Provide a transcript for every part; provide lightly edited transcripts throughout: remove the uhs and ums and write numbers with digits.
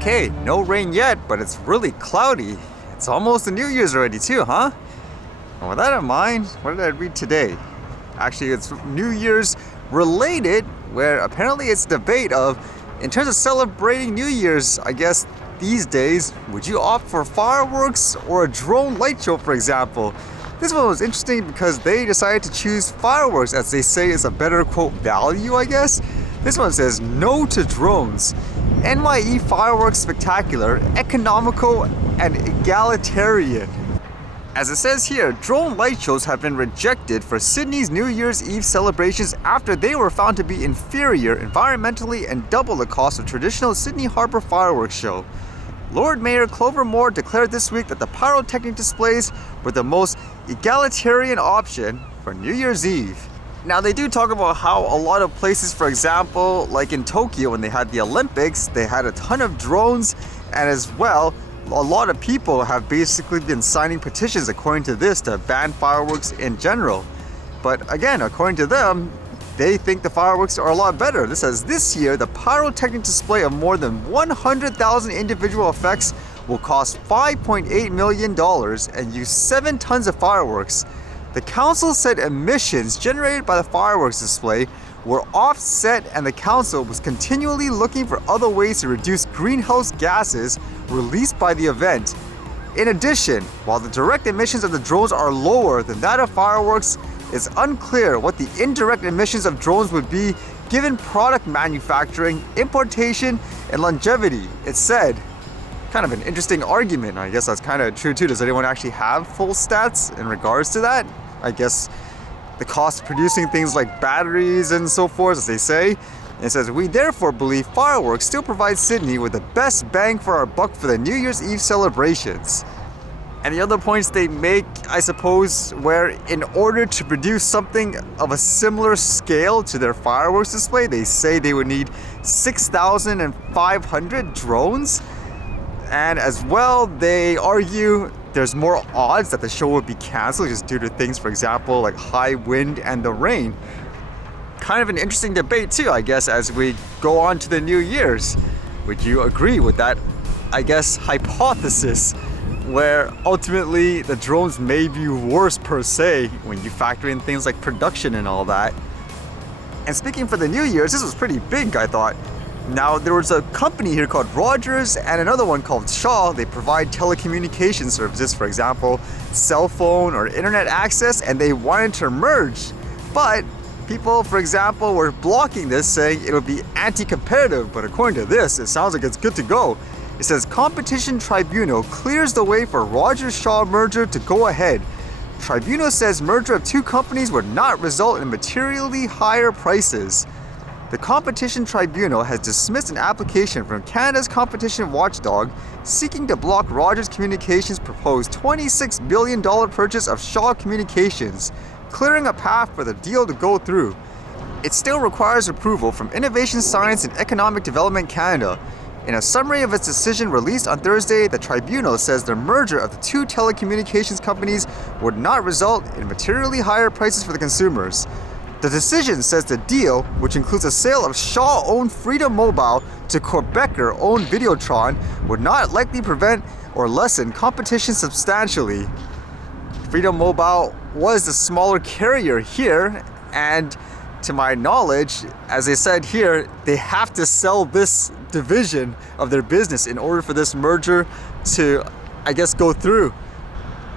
Okay, no rain yet, but it's really cloudy. It's almost the New Year's already too, huh? And with that in mind, what did I read today? Actually, it's New Year's related, where apparently it's debate of, in terms of celebrating New Year's, I guess these days, would you opt for fireworks or a drone light show, for example? This one was interesting because they decided to choose fireworks, as they say is a better, quote, value, I guess. This one says no to drones. NYE fireworks spectacular, economical, and egalitarian. As it says here, drone light shows have been rejected for Sydney's New Year's Eve celebrations after they were found to be inferior environmentally and double the cost of traditional Sydney Harbour fireworks show. Lord Mayor Clover Moore declared this week that the pyrotechnic displays were the most egalitarian option for New Year's Eve. Now, they do talk about how a lot of places, for example, like in Tokyo when they had the Olympics, they had a ton of drones, and as well, a lot of people have basically been signing petitions according to this to ban fireworks in general. But again, according to them, they think the fireworks are a lot better. This says this year, the pyrotechnic display of more than 100,000 individual effects will cost $5.8 million and use 7 tons of fireworks. The council said emissions generated by the fireworks display were offset, and the council was continually looking for other ways to reduce greenhouse gases released by the event. In addition, while the direct emissions of the drones are lower than that of fireworks, it's unclear what the indirect emissions of drones would be given product manufacturing, importation, and longevity. It said, kind of an interesting argument. I guess that's kind of true too. Does anyone actually have full stats in regards to that? I guess the cost of producing things like batteries and so forth, as they say. It says, we therefore believe fireworks still provide Sydney with the best bang for our buck for the New Year's Eve celebrations. And the other points they make, I suppose, where in order to produce something of a similar scale to their fireworks display, they say they would need 6,500 drones. And as well, they argue there's more odds that the show would be cancelled just due to things, for example, like high wind and the rain. Kind of an interesting debate too, I guess, as we go on to the New Year's. Would you agree with that, I guess, hypothesis, where ultimately the drones may be worse per se when you factor in things like production and all that? And speaking for the New Year's, this was pretty big, I thought. Now, there was a company here called Rogers and another one called Shaw. They provide telecommunication services, for example, cell phone or internet access, and they wanted to merge. But people, for example, were blocking this, saying it would be anti-competitive. But according to this, it sounds like it's good to go. It says Competition Tribunal clears the way for Rogers-Shaw merger to go ahead. Tribunal says merger of two companies would not result in materially higher prices. The Competition Tribunal has dismissed an application from Canada's competition watchdog seeking to block Rogers Communications' proposed $26 billion purchase of Shaw Communications, clearing a path for the deal to go through. It still requires approval from Innovation Science and Economic Development Canada. In a summary of its decision released on Thursday, the tribunal says the merger of the two telecommunications companies would not result in materially higher prices for the consumers. The decision says the deal, which includes a sale of Shaw-owned Freedom Mobile to Quebecer-owned Videotron, would not likely prevent or lessen competition substantially. Freedom Mobile was the smaller carrier here, and to my knowledge, as they said here, they have to sell this division of their business in order for this merger to, I guess, go through.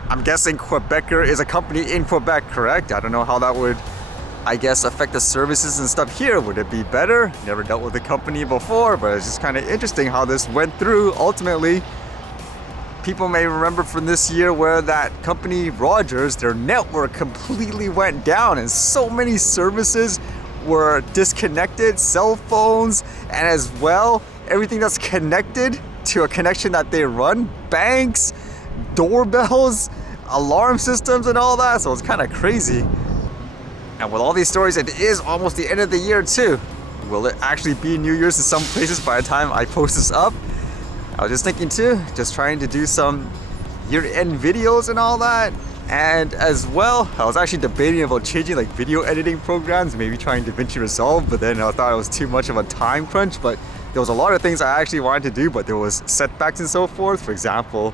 I'm guessing Quebecer is a company in Quebec, correct? I don't know how that would, I guess, affect the services and stuff here. Would it be better? Never dealt with the company before, but it's just kind of interesting how this went through. Ultimately, people may remember from this year where that company, Rogers, their network completely went down and so many services were disconnected, cell phones, and as well, everything that's connected to a connection that they run, banks, doorbells, alarm systems, and all that. So it's kind of crazy. And with all these stories, it is almost the end of the year too. Will it actually be New Year's in some places by the time I post this up? I was just thinking too, just trying to do some year-end videos and all that. And as well, I was actually debating about changing like video editing programs, maybe trying DaVinci Resolve, but then I thought it was too much of a time crunch. But there was a lot of things I actually wanted to do, but there was setbacks and so forth. For example,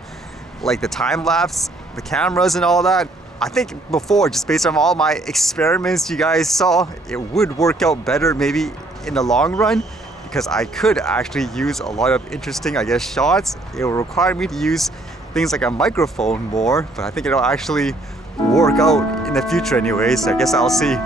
like the time lapse, the cameras and all that. I think before, just based on all my experiments you guys saw, it would work out better maybe in the long run, because I could actually use a lot of interesting, I guess, shots. It will require me to use things like a microphone more, but I think it'll actually work out in the future anyways. So I guess I'll see.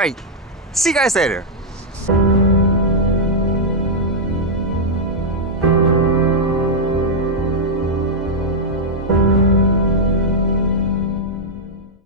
Alright, see you guys later.